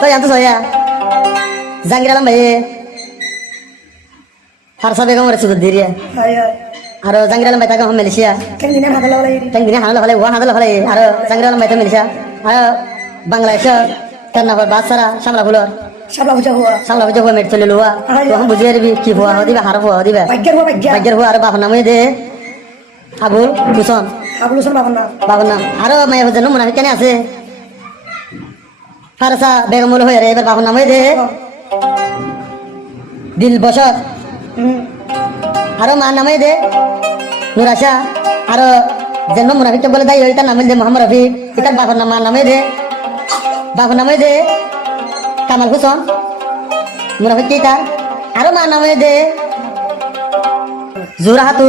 তো জানতো সয়া জাঙ্গির আলম ভাই ফারসা বেগম রে সুদ দিরিয়া আর জাঙ্গির আলম ভাই তাকে মেলিশিয়া Kengine hadal wala yiri. Tengdini hanal hale wa hadal hale আর জাঙ্গির আলম ভাই তো মেলিশিয়া আর বাংলাদেশ কর্ণাটক বাদসারা সামলা ফুলর Sabla buja huwa. সামলা বুঝে হওয়া মেট চলে লুয়া তো हम বুঝিয়ে দিবি কি হওয়া দিবে হার হওয়া দিবে Bagger huwa bagger. বাগের হওয়া আর বাবার নামে দে আবুল কুসন Abulu sur babana. বাবার নাম আরো মায়ের হচ্ছে মুনাফিক কেন আছে ফারসা বেগমুল হয়ে রে এবার বাবার নামে দে দিল বসত আরো মার নামে দে নুরাশা আরো জন্ম মুনাফিক বলে দেয় ওইটার নামে দে মোহাম্মদ রফিক এটার বাবার নাম মার নামে দে বাবার নামে দে কামাল হোসেন মুনাফিক কিটা আরো মার নামে দে জোরা হাতু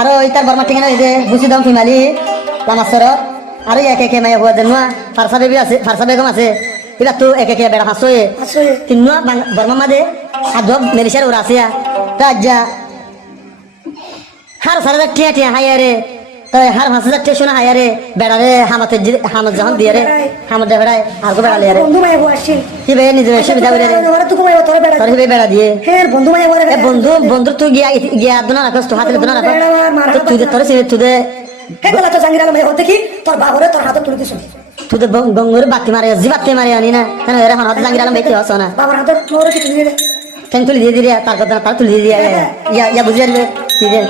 আরো ইতার বর্মা ঠিকানা দে বুসিদম ফিমালি লামাসর আরো এক এক মাইয়া হওয়া জন্ম ফারসা বেবি আছে ফারসা বেগম আছে এবার তো এক এক বেড়া ফাঁসয়ে Asoye. তিন বর্মা মাদে আদব মেলিশার ওরা আসিয়া রাজ্যা হার সারা টিয়া টিয়া হায়ারে তো হার ভাষা টিয়া শোনা হায়ারে বেড়ারে হামত যখন দিয়ে রে হামত দে বেড়ায় আর গো বেড়ালে রে Bondu maya huwa shin. কি বে নিজে সুবিধা করে রে Wara tu kumaya tore beda. তোর হিবে বেড়া দিয়ে Her bondu maya wara. এ বন্ধু বন্ধু তুই গিয়া দোনা রাখস তো হাতে দোনা রাখ তো তুই তোর সে তুই He gola to jangir alam he hote ki tor bahore tor hato tuli disu. তুই গঙ্গুর বাতি মারে জি বাতি মারে আনি না কেন এরা হন জাঙ্গির আলম বেতি হস না Babar hato moro ki tuli de. কেন তুলি দিয়ে দিয়ে তার কথা তার তুলি দিয়ে ইয়া বুঝে আসবে কি রে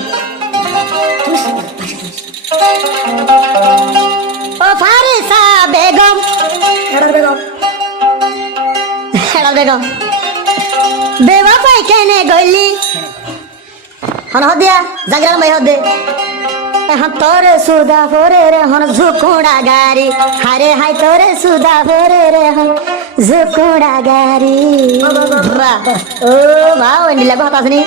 ও ফারিসা বেগম Hedar begam. হেড়া বেগম বেওয়াফাই কেনে গইলি হন হদিয়া জাগরাল মাই হদে এখন তোরে সুদা ফরে রে হন ঝুকুড়া গাড়ি হারে হাই তোরে সুদা ফরে রে হন ঝুকুড়া গাড়ি বাহ ও বাহ ওই নীলা কথা আসনি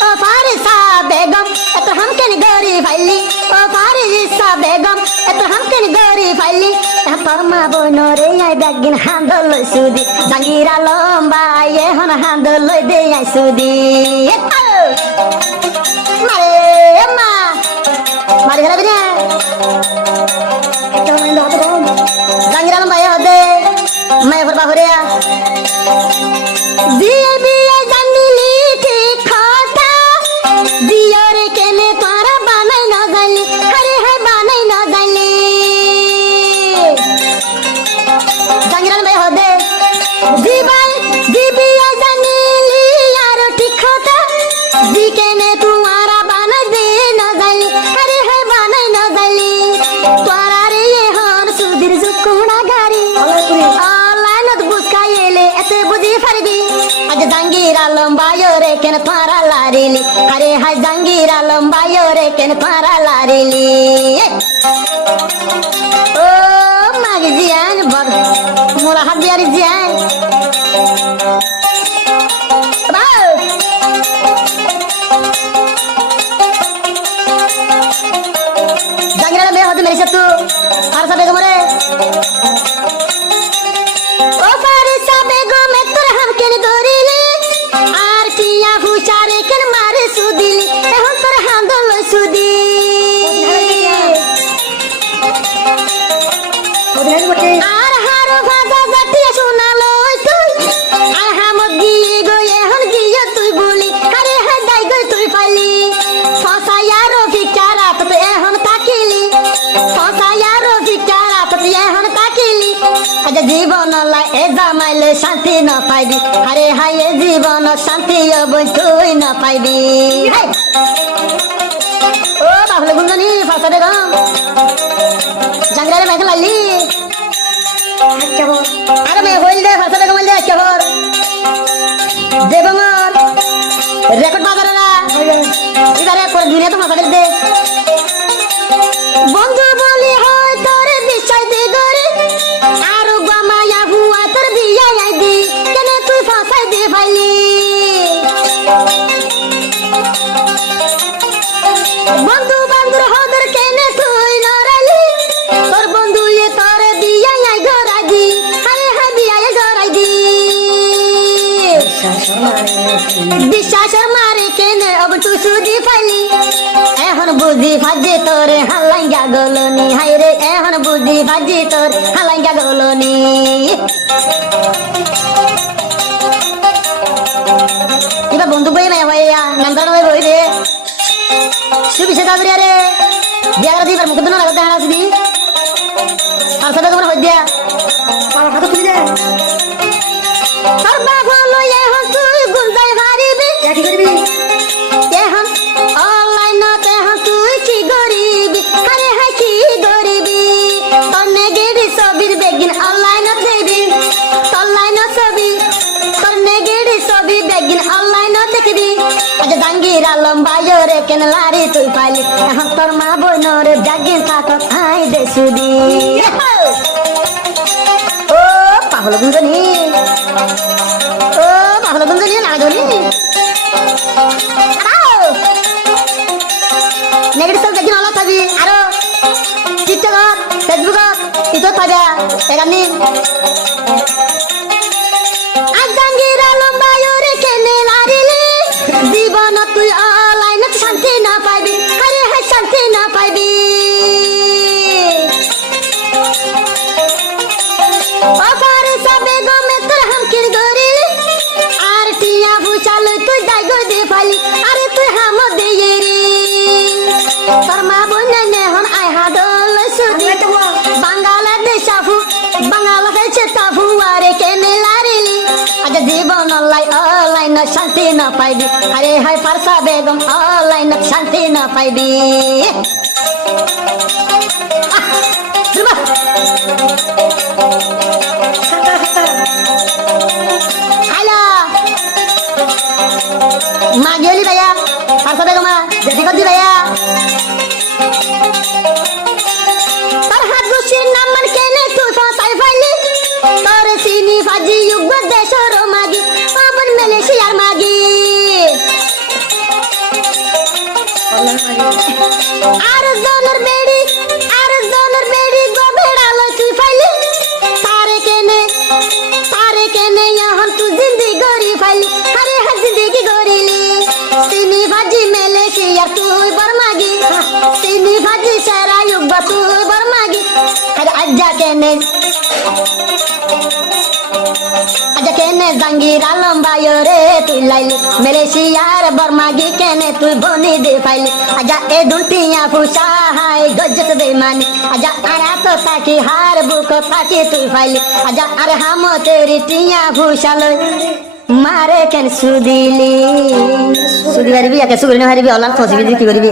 ও ফারিসা বেগম এত হামকেন গরি ফাইলি ও ফারিসা বেগম এত হামকেন গরি ফাইলি পরমা বনরে আই বেগিন হান্দল সুদি জাঙ্গিরা লম্বা এ হন হান্দল দে আই সুদি মারে মা মারি হেলা বিনা Ekta menda hato kom. জাঙ্গিরা লম্বা এ হদে মাই ফরবা হরিয়া বিয়ে বিয়ে জানিলি ঠিক কথা দিয়রে কেনে তোরা বানাই না জানি আরে হাই বানাই না জানি জাঙ্গিরান ভাই হদে জীবাই জীবিয়ে জানিলি আর ঠিক কথা জি কেনে তোমারা বানাই দে না জানি আরে হাই বানাই না জানি তোরা রে হন সুদির জুকুড়া গাড়ি অনলাইনত বুঝকাই এলে এতে বুঝি পারবি আজ জাঙ্গির আলম বায়রে কেন পারা লারিলি আরে হাই জাঙ্গির আলম বায়রে কেন পারা লারিলি ও মাগি জিয়ান বড় মোরা হাত দিয়ারি জিয়ান বাউ জাঙ্গির আলম হতে মেরে তু আর সবে গমরে ও ফারিসা বেগম তোর হামকেন ধরিলি আর টিয়া ফুসারে কেন মারে সুদিলি এখন তোর হান্দল সুদি Hodhe bote. আর হারো ভাজা জাতিয়া শোনালো তুই আর হামত গিয়ে গো এখন গিয়ে তুই বলি আরে হ্যাঁ যাই গই তুই পাইলি ফসায়ারো ফিকারা তো এখন তাকিলি ফসায়ারো ফিকারা তো এখন তাকিলি আজ জীবন লাই এ জামাইলে শান্তি না পাইবি আরে হাই এ জীবন শান্তি বই তুই না পাইবি ও বাবলে গুঞ্জনি ফাসা বেগম জাঙ্গিরারে মেঘ লাইলি Ekta bo. আরে মে হইল দে ফাসা বেগম দে কেবর দেবঙ্গর রেকর্ড বাজারেরা এবারে করে দুনিয়া তো ফাসা দে বন্ধু বলি হয় তোর বিষয় দে গরে আর গমায়া হুয়া তোর বিয়া আই দি কেন তুই ফাসাই দে ভাইলি বন্ধু বান্ধুর হদর কেন তুই নরালি তোর বন্ধু এ তোর বিয়া আই গরাই দি হায় হায় বিয়া আই গরাই দি বিশ্বাসের মারে কেনে অব তু সুদি ফাইলি এখন বুঝি ভাজি তোর হালাইঙ্গা গলনি হাই রে এখন বুঝি ভাজি তোর হালাইঙ্গা গলনি কিবা বন্ধু বই মায়া ভাইয়া নামদার ভাই বই রে তুই বিশে কাবরিয়া রে বিয়া করে দিবার মুখ দুনো লাগতে হারা আসবি আর সবে তোমার হই দিয়া আমার হাতে খুলে দে তোর বাবা লই এখন তুই গুলজাই ভারিবি কি করবি এখন অনলাইনতে এখন তুই কি গরিবি আরে হাই কি গরিবি তোর নেগেটিভ ছবির বেগিন অনলাইনত দেবি অনলাইন ছবি তোর নেগেটিভ ছবি বেগিন অনলাইনত দেখবি আজ জাঙ্গির আলম বাইরে কেন লারি তুই পাইলি এখন তোর মা বোনরে জাগিন থাক খাই দে সুদি ও পাহল গুঞ্জনি ও পাহল গুঞ্জনি না ধরি নেগেটিভ ছবি বেগিন অলপ থাকবি আরো টিকটকত ফেসবুকত ইতো থাকবে এখানে জাঙ্গির আলম বাইরে কেনে লারিলি জীবন তুই অনলাইনত শান্তি না পাইবি আরে হাই শান্তি না পাইবি অপারে সবে গমে তোর হামকির গরিলি আর টিয়া ভুষাল তুই যাই গো দে ফালি আরে তুই হাম দে রে তোর মা বোন নেহন আই হাদল সুদি বাংলাদেশ আফু বাংলাদেশে তাফু আরে কেনে লারিলি আজ জীবন অনলাইন শান্তি না পাইবি আরে হাই ফারসা বেগম অনলাইন শান্তি না পাইবি আইলা মা গেলি ভাইয়া ফারসা বেগমা দেখি করছি ভাইয়া তোর হাত গুছির নাম্বার কেনে তুই ফাঁসাই ফাইলি তোর চিনি ফাজি যুগ দেশর মাগি আবার মালয়েশিয়ার মাগি আর জনের বেড়ি গো বেড়ালো তুই ফাইলি তারে কেনে এখন তুই জিন্দি গরি ফাইলি আরে হা জিন্দিগি গরিলি চিনি ফাজি মালয়েশিয়ার তুই বর মাগি চিনি ফাজি সারা যুগ তুই বর মাগি আরে আজ্জা কেনে জাঙ্গির আলম বাইরে তুই লাইলি মালয়েশিয়ার বর্মাগি কেনে তুই বনি দে ফাইলি আজা এ দুটিয়া ফুসা হাই গজ্জত বেমানি আজা আরা তো তাকি হার বুক থাকি তুই ফাইলি আজা আরে হাম তেরি টিয়া ফুসা লই মারে কেন সুদিলি সুদি হারিবি একে সুগরি না হারিবি অলার ফসবি কি করিবি